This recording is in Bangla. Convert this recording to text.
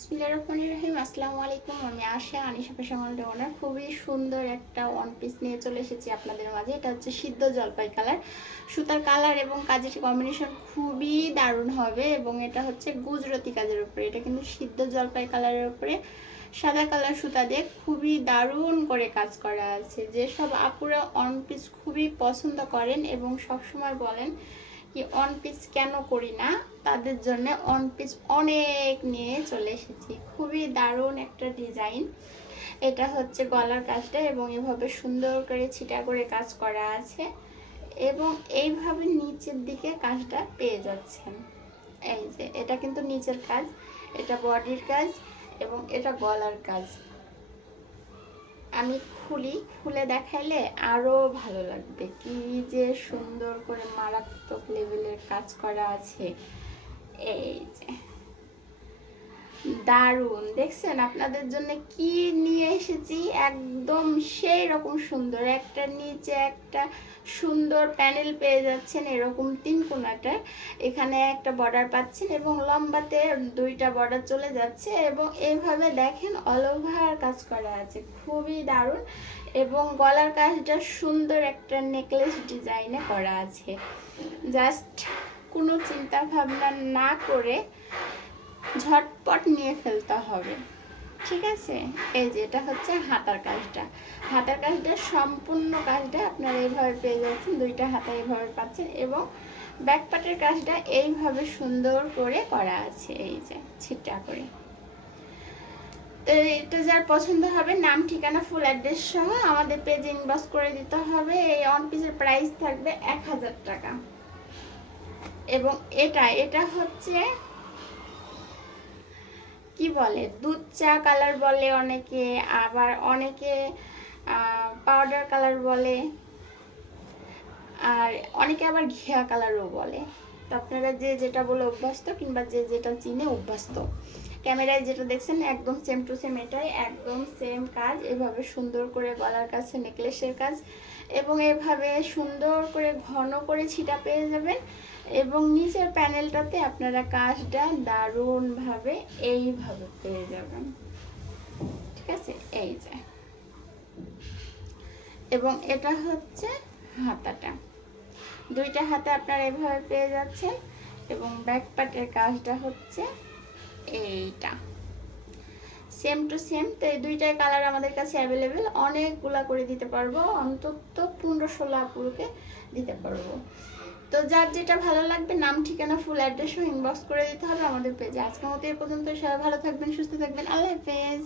বিসমিল্লাহির রহমানির রহিম। আসসালামু আলাইকুম। আমি আশা আনিশা পেশামল ডোনার খুবই সুন্দর একটা ওয়ান পিস নিয়ে চলে এসেছি আপনাদের মাঝে। এটা হচ্ছে সিদ্ধ জলপাই কালার, সুতার কালার এবং কাজের কম্বিনেশন খুবই দারুণ হবে এবং এটা হচ্ছে গুজরাতি কাজের উপরে। এটা কিন্তু সিদ্ধ জলপাই কালারের উপরে সাদা কালার সুতা দিয়ে খুবই দারুণ করে কাজ করা আছে। যেসব আপুরা ওয়ান পিস খুবই পছন্দ করেন এবং সবসময় বলেন কি অন পিস কেন করি না, তাদের জন্য অন পিস অনেক নিয়ে চলে এসেছি। খুবই দারুণ একটা ডিজাইন। এটা হচ্ছে গলার কাজটা এবং এভাবে সুন্দর করে ছিটা করে কাজ করা আছে এবং এইভাবে নিচের দিকে কাজটা পেয়ে যাচ্ছেন। এই যে এটা কিন্তু নিচের কাজ, এটা বডির কাজ এবং এটা গলার কাজ। আমি খুলে দেখাইলে আরো ভালো লাগবে। কি যে সুন্দর করে মারাত্মক লেভেলের কাজ করা আছে। এই যে দারুণ দেখছেন, আপনাদের জন্য কি নিয়ে এসেছি। একদম সেই রকম সুন্দর একটা নিচে একটা সুন্দর প্যানেল পেয়ে যাচ্ছেন এরকম তিন কোণাটা। এখানে একটা বর্ডার পাচ্ছেন এবং লম্বাতে দুইটা বর্ডার চলে যাচ্ছে এবং এইভাবে দেখেন অল ওভার কাজ করা আছে, খুবই দারুণ। এবং গলার কাজটা সুন্দর একটা নেকলেস ডিজাইনে করা আছে। জাস্ট কোনো চিন্তা ভাবনা না করে ঝটপট নিয়ে ফেলতে হবে, ঠিক আছে। এই যে এটা হচ্ছে হাতার কাজটা। হাতার কাজটা সম্পূর্ণ কাজটা আপনারা এইভাবে পেয়ে যাচ্ছেন, দুইটা হাতা এইভাবে পাচ্ছেন এবং ব্যাক পার্টের কাজটা এইভাবে সুন্দর করে করা আছে, এই যে ছিটা করে। তো এটা যার পছন্দ হবে নাম ঠিকানা ফুল অ্যাড্রেস সহ আমাদের পেজে ইনবক্স করে দিতে হবে। এই ওয়ান পিসের প্রাইস থাকবে 1000 টাকা। এবং এটা হচ্ছে কি বলে, দুধ চা কালার বলে অনেকে, আবার অনেকে পাউডার কালার বলে, আর অনেকে আবার ঘিয়া কালারও বলে। তো আপনারা যে যেটা বলে অভ্যস্ত কিংবা যে যেটা চিনে অভ্যস্ত। ক্যামেরায় যেটা দেখছেন একদম সেম টু সেম, এটাই একদম সেম কাজ। এভাবে সুন্দর করে গলার কাছে নেকলেসের কাজ এবং এভাবে সুন্দর করে ঘন করে ছিটা পেয়ে যাবেন এবং নিচের প্যানেলটাতে আপনারা কাজটা দারুণভাবে এইভাবে পেয়ে যাবেন, ঠিক আছে। এই যে এবং এটা হচ্ছে হাতাটা, দুইটা হাতে আপনারা এভাবে পেয়ে যাচ্ছেন এবং ব্যাক পার্টের কাজটা হচ্ছে এইটা সেম টু সেম। তো এই দুইটাই কালার আমাদের কাছে অ্যাভেলেবেল, অনেকগুলা করে দিতে পারবো, অন্তত 15-16 আপুকে দিতে পারবো। তো যার যেটা ভালো লাগবে নাম ঠিকানা ফুল অ্যাড্রেসও ইনবক্স করে দিতে হবে আমাদের পেজে। আজকের মতো এই পর্যন্ত। সবাই ভালো থাকবেন, সুস্থ থাকবেন, আল্লাহ হাফেজ।